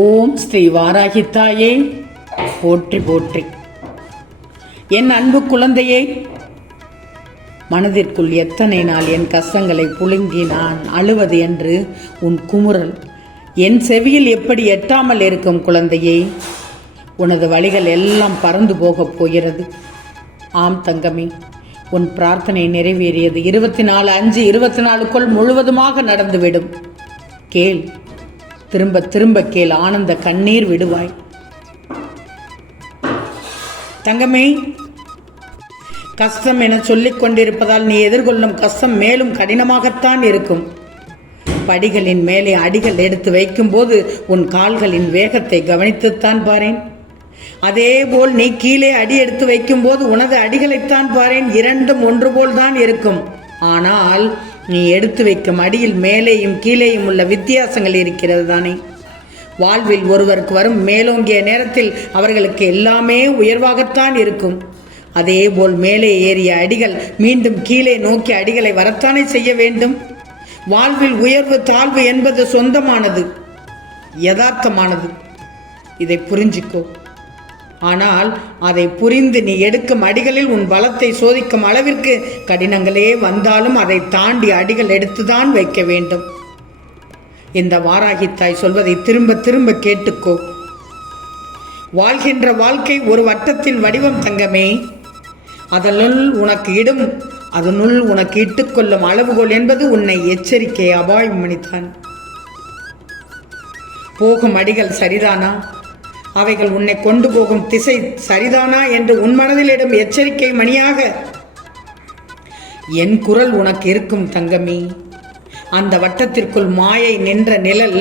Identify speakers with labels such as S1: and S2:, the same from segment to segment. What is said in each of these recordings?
S1: ஓம் ஸ்ரீ வாராகி தாயே போற்றி போற்றி. என் அன்பு குழந்தையே மனதிற்குள் எத்தனை நாள் என் கஷ்டங்களை புழுங்கி நான் அழுவது என்று உன் குமுறல். என் செவியில் எப்படி எட்டாமல் இருக்கும் குழந்தையே? உனது வழிகள் எல்லாம் பறந்து போகப் போகிறது. ஆம் தங்கமே உன் பிரார்த்தனை நிறைவேறியது. இருபத்தி நாலு அஞ்சு இருபத்தி நாலுக்குள் முழுவதுமாக நடந்துவிடும். கேள் திரும்ப திரும்ப கேள் ஆனந்த கண்ணீர் விடுவாய். தங்கமே கஷ்டம் என சொல்லிக் கொண்டிருப்பதால் நீ எதிர்கொள்ளும் கஷ்டம் மேலும் கடினமாகத்தான் இருக்கும். படிகளின் மேலே அடிகள் எடுத்து வைக்கும்போது உன் கால்களின் வேகத்தை கவனித்துத்தான் பாரேன். அதேபோல் நீ கீழே அடி எடுத்து வைக்கும்போது உனது அடிகளைத்தான் பாரேன். இரண்டும் ஒன்று போல் தான் இருக்கும். ஆனால் நீ எடுத்து வைக்கும் அடியில் மேலேயும் கீழேயும் உள்ள வித்தியாசங்கள் இருக்கிறது தானே? வாழ்வில் ஒருவருக்கு வரும் மேலோங்கிய நேரத்தில் அவர்களுக்கு எல்லாமே உயர்வாகத்தான் இருக்கும். அதேபோல் மேலே ஏறிய அடிகள் மீண்டும் கீழே நோக்கி அடிகளை வரத்தானே செய்ய வேண்டும்? வாழ்வில் உயர்வு தாழ்வு என்பது சொந்தமானது யதார்த்தமானது. இதை புரிஞ்சிக்கோ. ஆனால் அதை புரிந்து நீ எடுக்கும் அடிகளில் உன் பலத்தை சோதிக்கும் அளவிற்கு கடினங்களே வந்தாலும் அதை தாண்டி அடிகள் எடுத்துதான் வைக்க வேண்டும். இந்த வாராகித்தாய் சொல்வதை திரும்ப திரும்ப கேட்டுக்கோ. வாழ்கின்ற வாழ்க்கை ஒரு வட்டத்தின் வடிவம் தங்கமே. அதனுள் உனக்கு இடும் அதனுள் உனக்கு இட்டுக்கொள்ளும் அளவுகோல் என்பது உன்னை எச்சரிக்கை அபாயம் மணித்தான் போகும் அடிகள் சரிதானா? அவைகள் உன்னை கொண்டு போகும் திசை சரிதானா என்று உன் மனதிலிடும் எச்சரிக்கை மணியாக. என் குரல் உனக்கு இருக்கும் தங்கமி. அந்த வட்டத்திற்குள் மாயை நின்ற நிழல்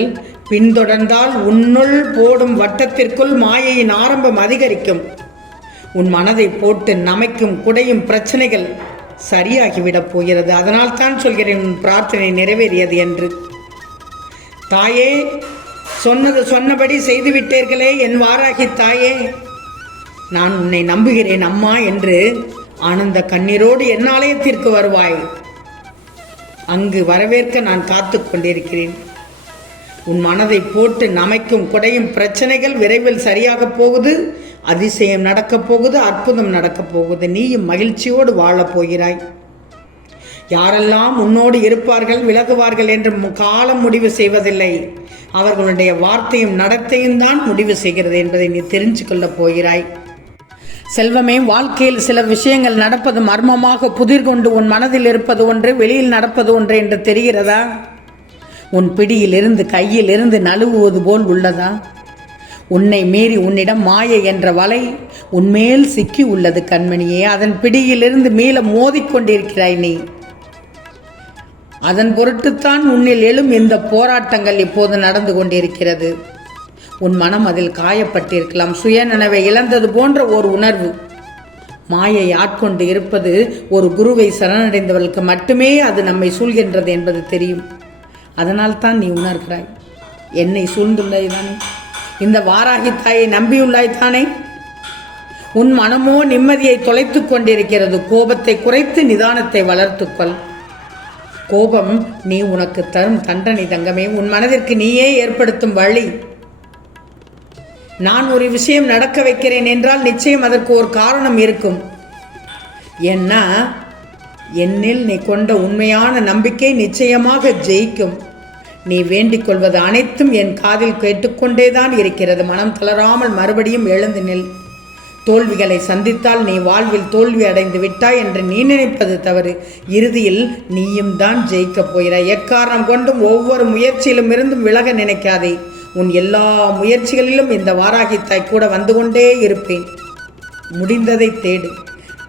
S1: பின்தொடர்ந்தால் உன்னுள் போடும் வட்டத்திற்குள் மாயையின் ஆரம்பம் அதிகரிக்கும். உன் மனதை போட்டு நமைக்கும் குடையும் பிரச்சனைகள் சரியாகிவிடப் போகிறது. அதனால் தான் சொல்கிறேன் உன் பிரார்த்தனை நிறைவேறியது என்று. தாயே சொன்னது சொன்னபடி செய்துவிட்டீர்களே என் வாராகி தாயே. நான் உன்னை நம்புகிறேன் அம்மா என்று ஆனந்த கண்ணீரோடு என் ஆலயத்திற்கு வருவாய். அங்கு வரவேற்க நான் காத்து கொண்டிருக்கிறேன். உன் மனதை போட்டு நமைக்கும் குடையும் பிரச்சனைகள் விரைவில் சரியாகப் போகுது அதிசயம் நடக்கப் போகுது அற்புதம் நடக்கப் போகுது. நீயும் மகிழ்ச்சியோடு வாழப் போகிறாய். யாரெல்லாம் உன்னோடு இருப்பார்கள் விலகுவார்கள் என்று மு- காலம் முடிவு செய்வதில்லை. அவர்களுடைய வார்த்தையும் நடத்தையும் தான் முடிவு செய்கிறது என்பதை நீ தெரிஞ்சு கொள்ளப் போகிறாய். செல்வமே வாழ்க்கையில் சில விஷயங்கள் நடப்பது மர்மமாக புதிர் கொண்டு உன் மனதில் இருப்பது ஒன்று வெளியில் நடப்பது ஒன்று என்று தெரிகிறதா? உன் பிடியிலிருந்து கையிலிருந்து நழுவுவது போல் உள்ளதா? உன்னை மீறி உன்னிடம் மாயை என்ற வலை உன்மேல் சிக்கி உள்ளது கண்மணியே அதன் பிடியிலிருந்து மீள மோதிக்கொண்டிருக்கிறாய் நீ. அதன் பொருட்டுத்தான் உன்னில் எழும் இந்த போராட்டங்கள் இப்போது நடந்து கொண்டிருக்கிறது. உன் மனம் அதில் காயப்பட்டிருக்கலாம். சுயநனவை இழந்தது போன்ற ஒரு உணர்வு. மாயை ஆட்கொண்டு இருப்பது ஒரு குருவை சரணடைந்தவர்களுக்கு மட்டுமே அது நம்மை சூழ்கின்றது என்பது தெரியும். அதனால் தான் நீ உணர்கிறாய். என்னை சூழ்ந்துள்ளாய் தானே இந்த வாராகி தாயை நம்பியுள்ளாய் தானே உன் மனமோ நிம்மதியை தொலைத்துக் கொண்டிருக்கிறது. கோபத்தை குறைத்து நிதானத்தை வளர்த்துக்கொள் கோபம் நீ உனக்கு தரும் தண்டனை தங்கமே. உன் மனதிற்கு நீயே ஏற்படுத்தும் வழி. நான் ஒரு விஷயம் நடக்க வைக்கிறேன் என்றால் நிச்சயம் அதற்கு ஒரு காரணம் இருக்கும். ஏன்னா என்னில் நீ கொண்ட உண்மையான நம்பிக்கை நிச்சயமாக ஜெயிக்கும். நீ வேண்டிக் கொள்வது அனைத்தும் என் காதில் கேட்டுக்கொண்டேதான் இருக்கிறது. மனம் தளராமல் மறுபடியும் எழுந்து நில். தோல்விகளை சந்தித்தால் நீ வாழ்வில் தோல்வி அடைந்து விட்டாய் என்று நீ நினைப்பது தவறு. இறுதியில் நீயும் தான் ஜெயிக்கப் போகிறாய். எக்காரணம் கொண்டும் ஒவ்வொரு முயற்சியிலும் இருந்தும் விலக நினைக்காதே. உன் எல்லா முயற்சிகளிலும் இந்த வாராகித்தாய் கூட வந்து கொண்டே இருப்பேன். முடிந்ததை தேடு.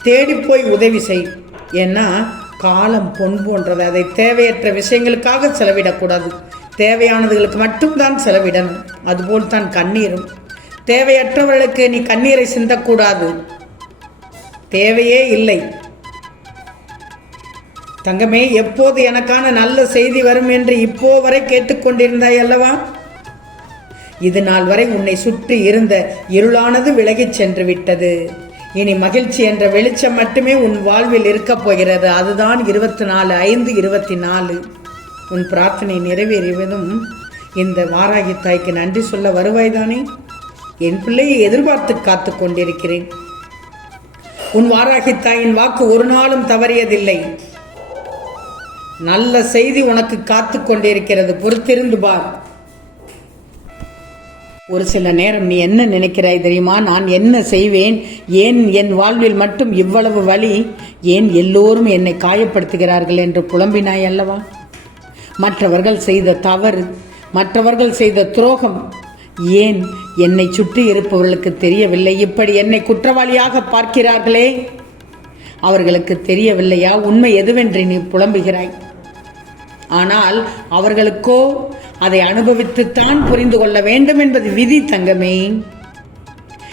S1: தேடி போய் உதவி செய். ஏன்னா காலம் பொன் போன்றது. அதை தேவையற்ற விஷயங்களுக்காக செலவிடக்கூடாது. தேவையானதுகளுக்கு மட்டும்தான் செலவிடணும். அதுபோல் தான் கண்ணீரும். தேவையற்றவர்களுக்கு நீ கண்ணீரை சிந்தக்கூடாது. தேவையே இல்லை. தங்கமே எப்போது எனக்கான நல்ல செய்தி வரும் என்று இப்போ வரை கேட்டுக்கொண்டிருந்தாய் அல்லவா? இது நாள் வரை உன்னை சுற்றி இருந்த இருளானது விலகிச் சென்று விட்டது. இனி மகிழ்ச்சி என்ற வெளிச்சம் மட்டுமே உன் வாழ்வில் இருக்கப் போகிறது. அதுதான் இருபத்தி நாலு ஐந்து இருபத்தி நாலு உன் பிரார்த்தனை நிறைவேறியதும் இந்த வாராகி தாய்க்கு நன்றி சொல்ல வருவாய்தானே என் பிள்ளையை எதிர்பார்த்து காத்து கொண்டிருக்கிறேன் உன் வாராகி தாயின் வாக்கு ஒரு நாளும் தவறியதில்லை. நல்ல செய்தி உனக்கு காத்து கொண்டிருக்கிறது பொறுத்திருந்து பார் ஒரு சில நேரம் நீ என்ன நினைக்கிறாய் தெரியுமா? நான் என்ன செய்வேன்? ஏன் என் வாழ்வில் மட்டும் இவ்வளவு வழி ஏன் எல்லோரும் என்னை காயப்படுத்துகிறார்கள் என்று புலம்பினாய் அல்லவா? மற்றவர்கள் செய்த தவறு மற்றவர்கள் செய்த துரோகம் ஏன் என்னை சுற்றி இருப்பவர்களுக்கு தெரியவில்லை? இப்படி என்னை குற்றவாளியாக பார்க்கிறார்களே? அவர்களுக்கு தெரியவில்லையா? உண்மை எதுவென்று நீ புலம்புகிறாய். ஆனால் அவர்களுக்கோ அதை அனுபவித்துத்தான் புரிந்து கொள்ள வேண்டும் என்பது விதி தங்கமே.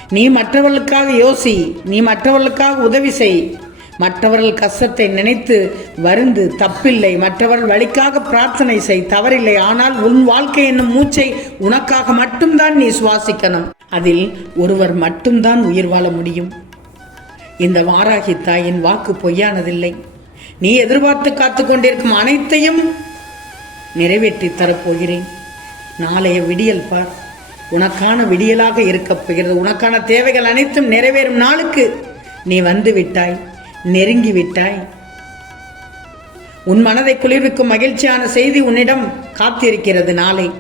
S1: நீ மற்றவர்களுக்காக யோசி நீ மற்றவர்களுக்காக உதவி செய். மற்றவர்கள் கஷ்டத்தை நினைத்து வருந்து தப்பில்லை. மற்றவர்கள் வழிக்காக பிரார்த்தனை செய் தவறில்லை. ஆனால் உன் வாழ்க்கை என்னும் மூச்சை உனக்காக மட்டும்தான் நீ சுவாசிக்கணும். அதில் ஒருவர் மட்டும்தான் உயிர் வாழ முடியும். இந்த வாராகி தாயின் வாக்கு பொய்யானதில்லை. நீ எதிர்பார்த்து காத்து கொண்டிருக்கும் அனைத்தையும் நிறைவேற்றி தரப்போகிறேன். நாளைய விடியல் பார். உனக்கான விடியலாக இருக்கப் போகிறது. உனக்கான தேவைகள் அனைத்தும் நிறைவேறும் நாளுக்கு நீ வந்து விட்டாய். நெருங்கி விட்டாய் உன் மனதை குளிர்விக்கும் மகிழ்ச்சியான செய்தி உன்னிடம் காத்திருக்கிறது நாளை.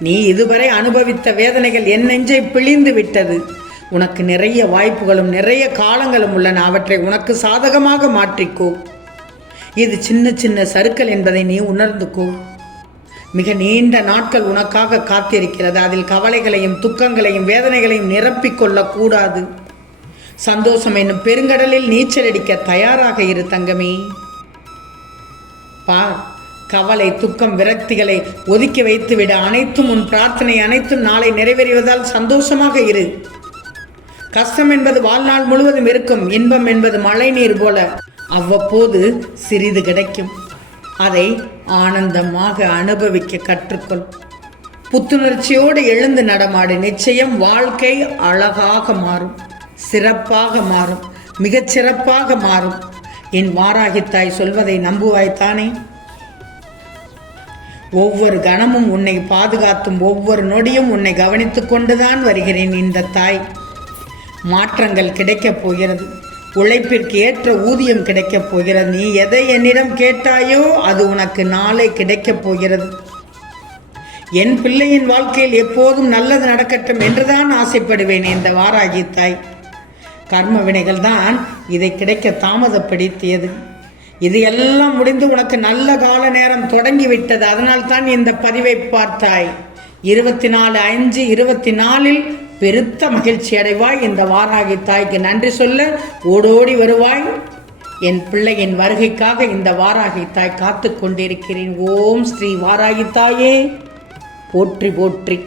S1: நீ இதுவரை அனுபவித்த வேதனைகள் என் நெஞ்சை பிழிந்து விட்டது. உனக்கு நிறைய வாய்ப்புகளும் நிறைய காலங்களும் உள்ளன. அவற்றை உனக்கு சாதகமாக மாற்றிக்கோ. இது சின்ன சின்ன சறுக்கல் என்பதை நீ உணர்ந்துக்கோ. மிக நீண்ட நாட்கள் உனக்காக காத்திருக்கிறது. அதில் கவலைகளையும் துக்கங்களையும் வேதனைகளையும் நிரப்பிக் கொள்ளக்கூடாது. சந்தோஷம் என்னும் பெருங்கடலில் நீச்சல் அடிக்க தயாராக இரு தங்கமே. பார் கவலை துக்கம் விரக்திகளை ஒதுக்கி வைத்துவிட. அனைத்தும் உன் பிரார்த்தனை அனைத்தும் நாளை நிறைவேறுவதால் சந்தோஷமாக இரு. கஷ்டம் என்பது வாழ்நாள் முழுவதும் இருக்கும். இன்பம் என்பது மழை நீர் போல அவ்வப்போது சிறிது கிடைக்கும். அதை ஆனந்தமாக அனுபவிக்க கற்றுக்கொள். புத்துணர்ச்சியோடு எழுந்து நடமாடு. நிச்சயம் வாழ்க்கை அழகாக மாறும். சிறப்பாக மாறும் மிகச் சிறப்பாக மாறும். என் வாராகித்தாய் சொல்வதை நம்புவாய்த்தானே? ஒவ்வொரு கணமும் உன்னை பாதுகாத்தும் ஒவ்வொரு நொடியும் உன்னை கவனித்துக் கொண்டுதான் வருகிறேன் இந்த தாய். மாற்றங்கள் கிடைக்கப் போகிறது. உழைப்பிற்கு ஏற்ற ஊதியம் கிடைக்கப் போகிறது. நீ எதை என்னிடம் கேட்டாயோ அது உனக்கு நாளை கிடைக்கப் போகிறது. என் பிள்ளையின் வாழ்க்கையில் எப்போதும் நல்லது நடக்கட்டும் என்றுதான் ஆசைப்படுவேன் இந்த வாராகி தாய் கர்ம வினைகள் தான் இதை கிடைக்க தாமதப்படுத்தியது. இது எல்லாம் முடிந்து உனக்கு நல்ல கால நேரம் தொடங்கிவிட்டது. அதனால் தான் இந்த பதிவை பார்த்தாய். இருபத்தி நாலு அஞ்சு இருபத்தி நாலில் பெருத்த மகிழ்ச்சி அடைவாய். இந்த வாராகி தாய்க்கு நன்றி சொல்ல ஓடோடி வருவாய். என் பிள்ளையின் வருகைக்காக இந்த வாராகி தாய் காத்து கொண்டிருக்கிறேன். ஓம் ஸ்ரீ வாராகி தாயே. போற்றி போற்றி.